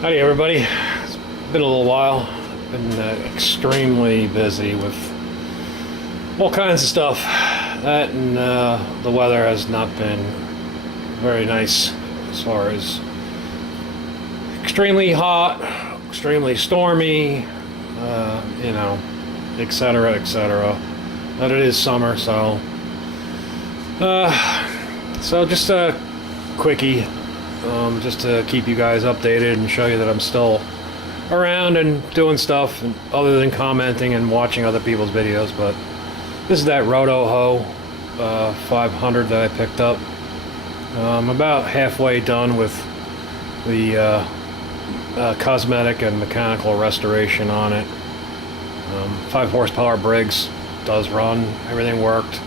Howdy everybody. It's been a little while. Been extremely busy with all kinds of stuff. That and the weather has not been very nice as far as extremely hot, extremely stormy, you know, etc., etc. But it is summer, so just a quickie. Just to keep you guys updated and show you that I'm still around and doing stuff other than commenting and watching other people's videos. But this is that Roto Hoe 500 that I picked up. I'm about halfway done with the cosmetic and mechanical restoration on it. 5 horsepower Briggs, does run, everything worked.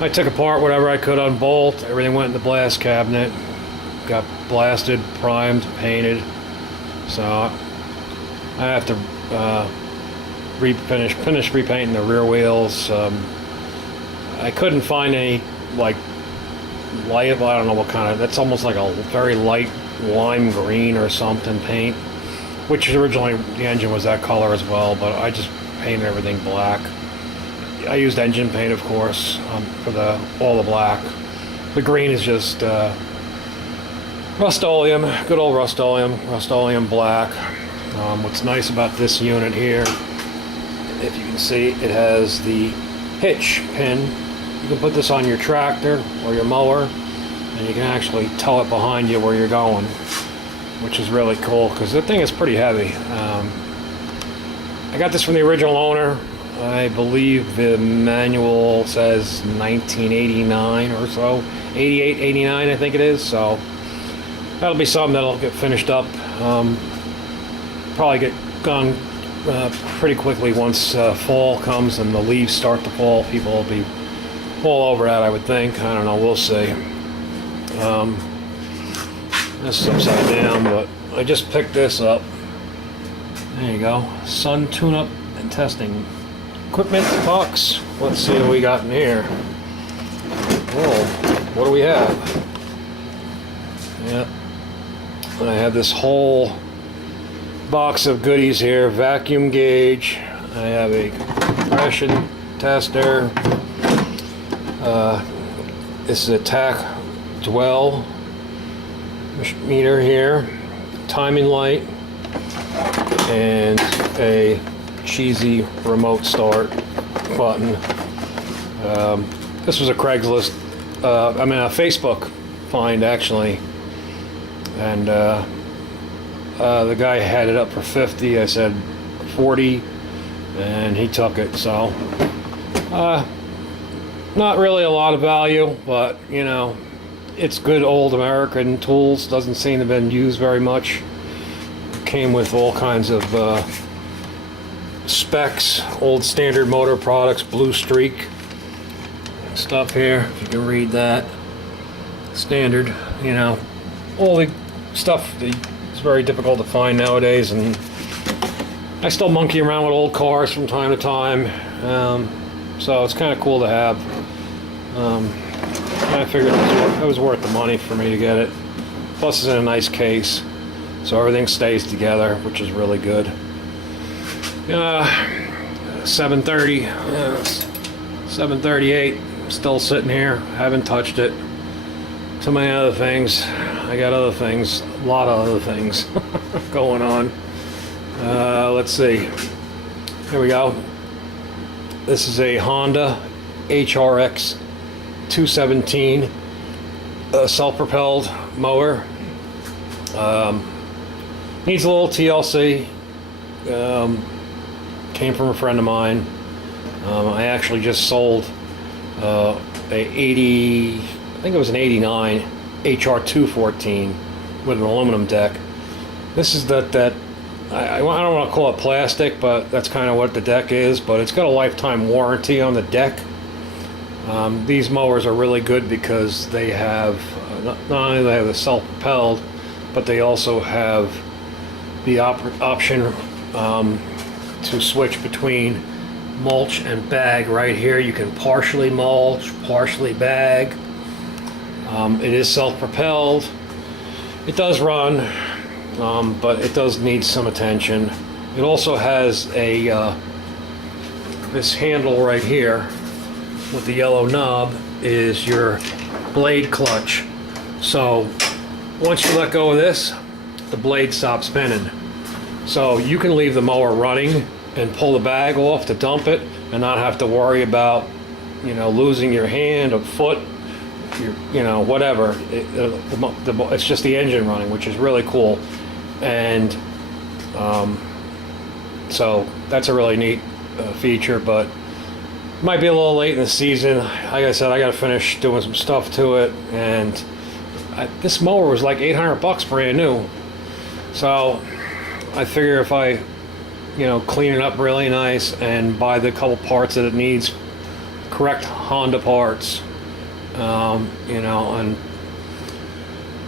I took apart whatever I could on bolt, everything went in the blast cabinet. Got blasted, primed, painted, so I have to finish repainting the rear wheels. I couldn't find any like light, I don't know what kind of, that's almost like a very light lime green or something paint, which originally the engine was that color as well, but I just painted everything black. I used engine paint, of course, for all the black. The green is just Rust-Oleum, good old Rust-Oleum black. What's nice about this unit here, if you can see, it has the hitch pin. You can put this on your tractor or your mower, and you can actually tow it behind you where you're going, which is really cool because the thing is pretty heavy. I got this from the original owner. I believe the manual says 1989 or so, 88, 89 I think it is, so that'll be something that'll get finished up. Probably get gone pretty quickly once fall comes and the leaves start to fall. People will be all over that, I would think. I don't know, we'll see. This is upside down, but I just picked this up. There you go. Sun tune-up and testing equipment box. Let's see what we got in here. Whoa, what do we have? Yeah. And I have this whole box of goodies here. Vacuum gauge. I have a compression tester. This is a tack dwell meter here. Timing light. And a cheesy remote start button. This was a Craigslist, a Facebook find actually. And the guy had it up for 50. I said 40, and he took it. So not really a lot of value, but you know, it's good old American tools. Doesn't seem to have been used very much. Came with all kinds of specs, old standard motor products, blue streak stuff here, if you can read that. Standard, you know, all the stuff that is very difficult to find nowadays, and I still monkey around with old cars from time to time, so it's kind of cool to have. I figured it was worth the money for me to get it. Plus it's in a nice case, so everything stays together, which is really good. 730, 738, still sitting here, haven't touched it. Too many other things. I got other things, a lot of other things going on. Let's see. Here we go. This is a Honda HRX 217 self-propelled mower. Needs a little TLC. Came from a friend of mine. I actually just sold a 80, I think it was an 89 HR214 with an aluminum deck. This is that I don't want to call it plastic, but that's kind of what the deck is, but it's got a lifetime warranty on the deck. These mowers are really good because they have not only do they have the self-propelled, but they also have the option to switch between mulch and bag. Right here you can partially mulch, partially bag. It is self-propelled. It does run. but it does need some attention. It also has a this handle right here with the yellow knob is your blade clutch. So once you let go of this, the blade stops spinning. So you can leave the mower running and pull the bag off to dump it and not have to worry about, you know, losing your hand, a foot, you know, whatever. It's just the engine running, which is really cool. And so that's a really neat feature, but might be a little late in the season. Like I said, I got to finish doing some stuff to it, and this mower was like $800 brand new. So I figure if I, you know, clean it up really nice and buy the couple parts that it needs, correct Honda parts, you know, and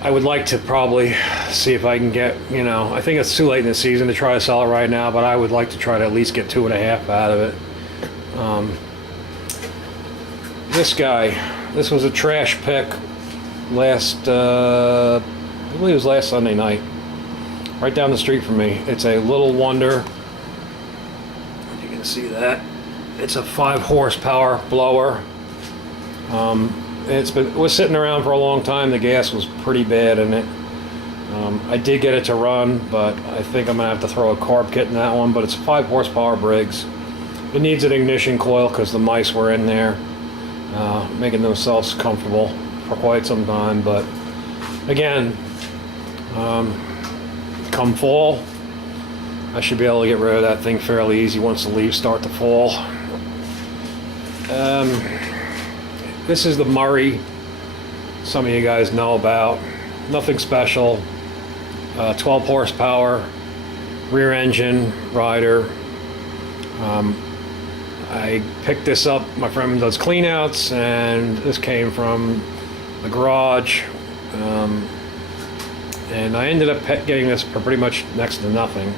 I would like to probably see if I can get, you know, I think it's too late in the season to try to sell it right now, but I would like to try to at least get 2.5 out of it. This guy, this was a trash pick last, I believe it was last Sunday night, right down the street from me. It's a Little Wonder, if you can see that. It's a 5 horsepower blower. It was sitting around for a long time. The gas was pretty bad in it. I did get it to run, but I think I'm gonna have to throw a carb kit in that one. But it's a 5 horsepower Briggs. It needs an ignition coil because the mice were in there, making themselves comfortable for quite some time. But again, come fall, I should be able to get rid of that thing fairly easy once the leaves start to fall. This is the Murray, some of you guys know about. Nothing special. 12 horsepower, rear engine rider. I picked this up, my friend does cleanouts, and this came from the garage. And I ended up getting this for pretty much next to nothing.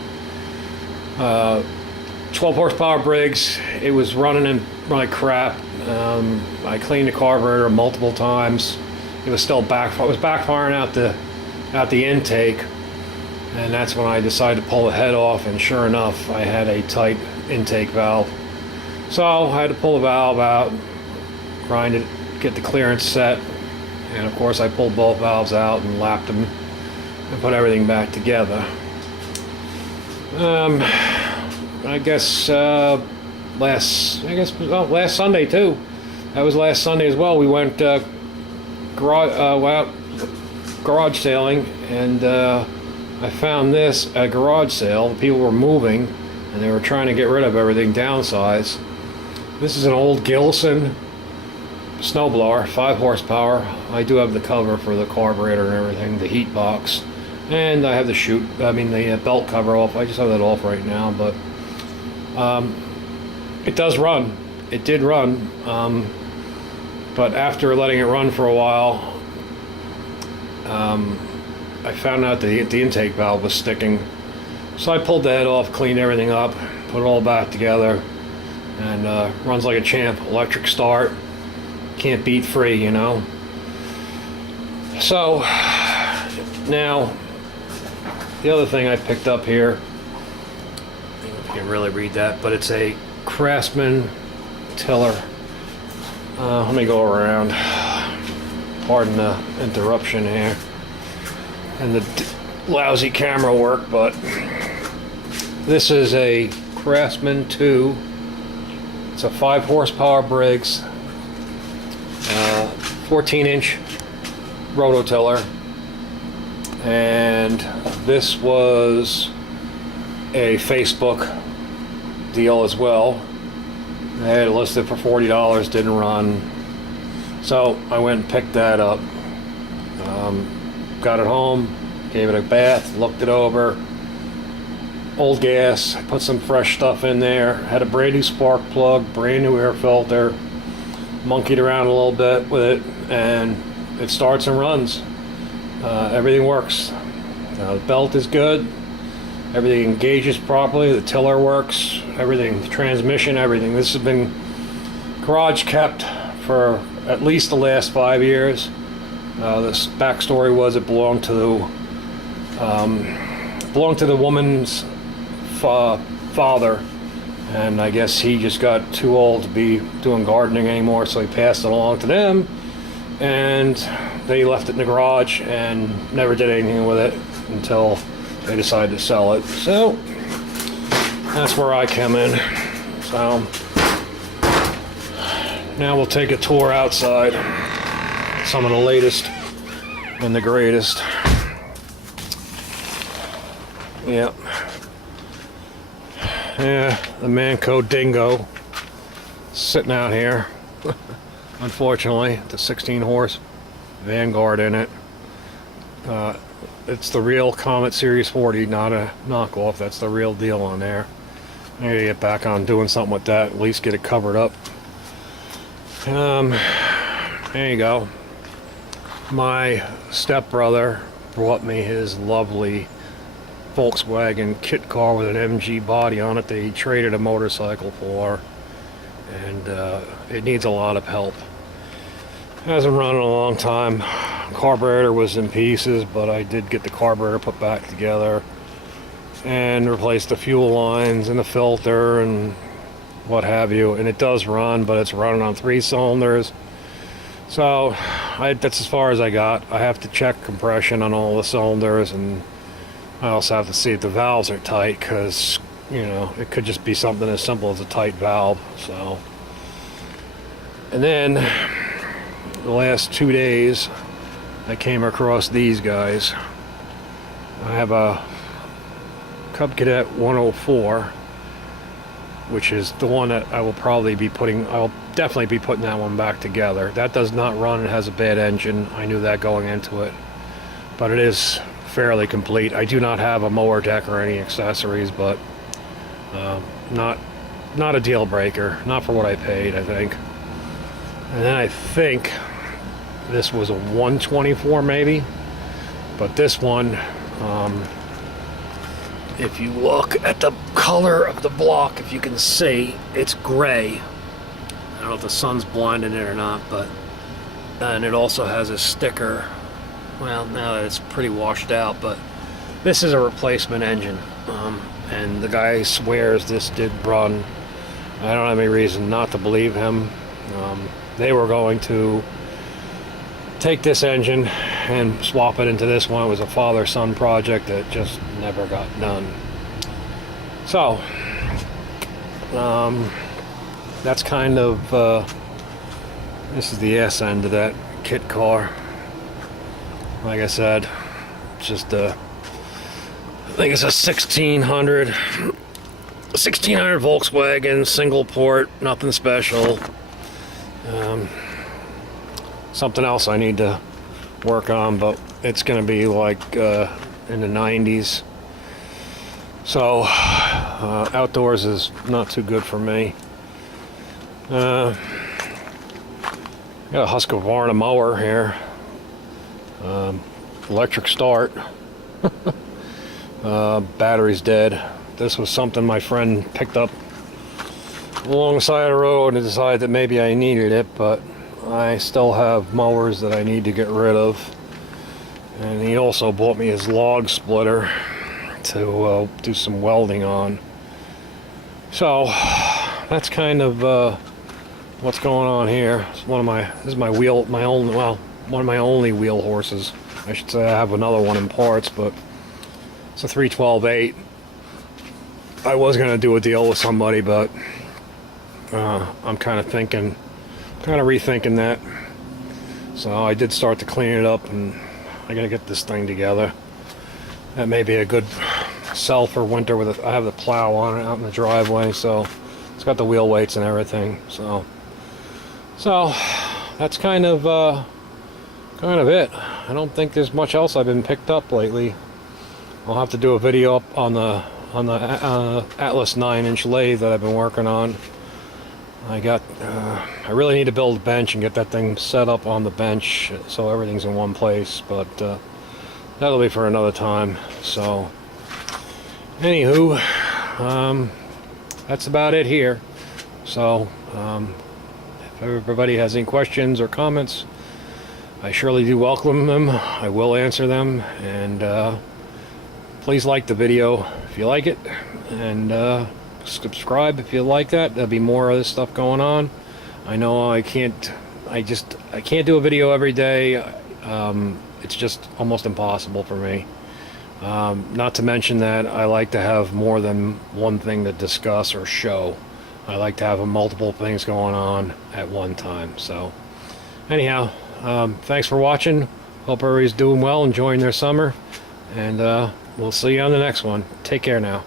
12 horsepower Briggs. It was running like crap. I cleaned the carburetor multiple times. It was still backfiring out the intake, and that's when I decided to pull the head off. And sure enough, I had a tight intake valve. So I had to pull the valve out, grind it, get the clearance set, and of course I pulled both valves out and lapped them and put everything back together. I guess last Sunday too. That was last Sunday as well. We went garage sailing, and I found this at a garage sale. People were moving, and they were trying to get rid of everything, downsize. This is an old Gilson snowblower, 5 horsepower. I do have the cover for the carburetor and everything, the heat box, and I have the belt cover off. I just have that off right now, but it does run. It did run, but after letting it run for a while, I found out that the intake valve was sticking. So I pulled the head off, cleaned everything up, put it all back together, and runs like a champ. Electric start, can't beat free, you know. So now the other thing I picked up here, I don't know if you can really read that, but it's a Craftsman Tiller. Let me go around. Pardon the interruption here and the lousy camera work, but this is a Craftsman 2. It's a 5 horsepower Briggs, 14-inch rototiller, and this was a Facebook deal as well. I had it listed for $40, didn't run, so I went and picked that up. Got it home, gave it a bath, looked it over. Old gas, put some fresh stuff in there, had a brand new spark plug, brand new air filter, monkeyed around a little bit with it, and it starts and runs. Everything works. The belt is good, everything engages properly, the tiller works, everything, the transmission, everything. This has been garage kept for at least the last 5 years. This backstory was it belonged to belonged to the woman's father, and I guess he just got too old to be doing gardening anymore, so he passed it along to them, and they left it in the garage and never did anything with it until they decided to sell it. So that's where I come in. So now we'll take a tour outside. Some of the latest and the greatest. Yep. Yeah, the Manco Dingo sitting out here. Unfortunately, the 16 horse Vanguard in it. It's the real Comet Series 40, not a knockoff. That's the real deal on there. I gotta get back on doing something with that, at least get it covered up. There you go. My stepbrother brought me his lovely Volkswagen kit car with an MG body on it that he traded a motorcycle for, and it needs a lot of help. Hasn't run in a long time. Carburetor was in pieces, but I did get the carburetor put back together and replaced the fuel lines and the filter and what have you, and it does run, but it's running on 3 cylinders. So that's as far as I got. I have to check compression on all the cylinders, and I also have to see if the valves are tight, because you know, it could just be something as simple as a tight valve. So, and then the last 2 days I came across these guys. I have a Cub Cadet 104, which is the one that I will probably be putting, I'll definitely be putting that one back together. That does not run, it has a bad engine. I knew that going into it, but it is fairly complete. I do not have a mower deck or any accessories, but not a deal breaker, not for what I paid, I think. And then I think this was a 124 maybe, but this one, if you look at the color of the block, if you can see, it's gray. I don't know if the sun's blinding it or not, but, and it also has a sticker. Well, now that it's pretty washed out, but this is a replacement engine, and the guy swears this did run. I don't have any reason not to believe him. They were going to take this engine and swap it into this one. It was a father-son project that just never got done. So that's kind of this is the ass end of that kit car. Like I said, it's just I think it's a 1600 Volkswagen, single port, nothing special. Something else I need to work on, but it's going to be like in the 90s. So outdoors is not too good for me. Got a Husqvarna mower here. Electric start. Battery's dead. This was something my friend picked up along the side of the road and decided that maybe I needed it, but I still have mowers that I need to get rid of. And he also bought me his log splitter to do some welding on. So that's kind of what's going on here. It's one of my, this is my wheel, my only, well, one of my only wheel horses. I should say I have another one in parts, but it's a 312/8. I was gonna do a deal with somebody, but I'm kind of rethinking that. So I did start to clean it up, and I gotta get this thing together. That may be a good sell for winter. With I have the plow on it out in the driveway, so it's got the wheel weights and everything. So that's kind of it. I don't think there's much else I've been picked up lately. I'll have to do a video up on the Atlas 9-inch lathe that I've been working on. I really need to build a bench and get that thing set up on the bench so everything's in one place, but that'll be for another time. So anywho, that's about it here. So if everybody has any questions or comments, I surely do welcome them. I will answer them, and Please like the video if you like it, and subscribe if you like that. There'll be more of this stuff going on. I know I can't do a video every day. It's just almost impossible for me. Not to mention that I like to have more than one thing to discuss or show. I like to have multiple things going on at one time. So anyhow, thanks for watching. Hope everybody's doing well, enjoying their summer, and we'll see you on the next one. Take care now.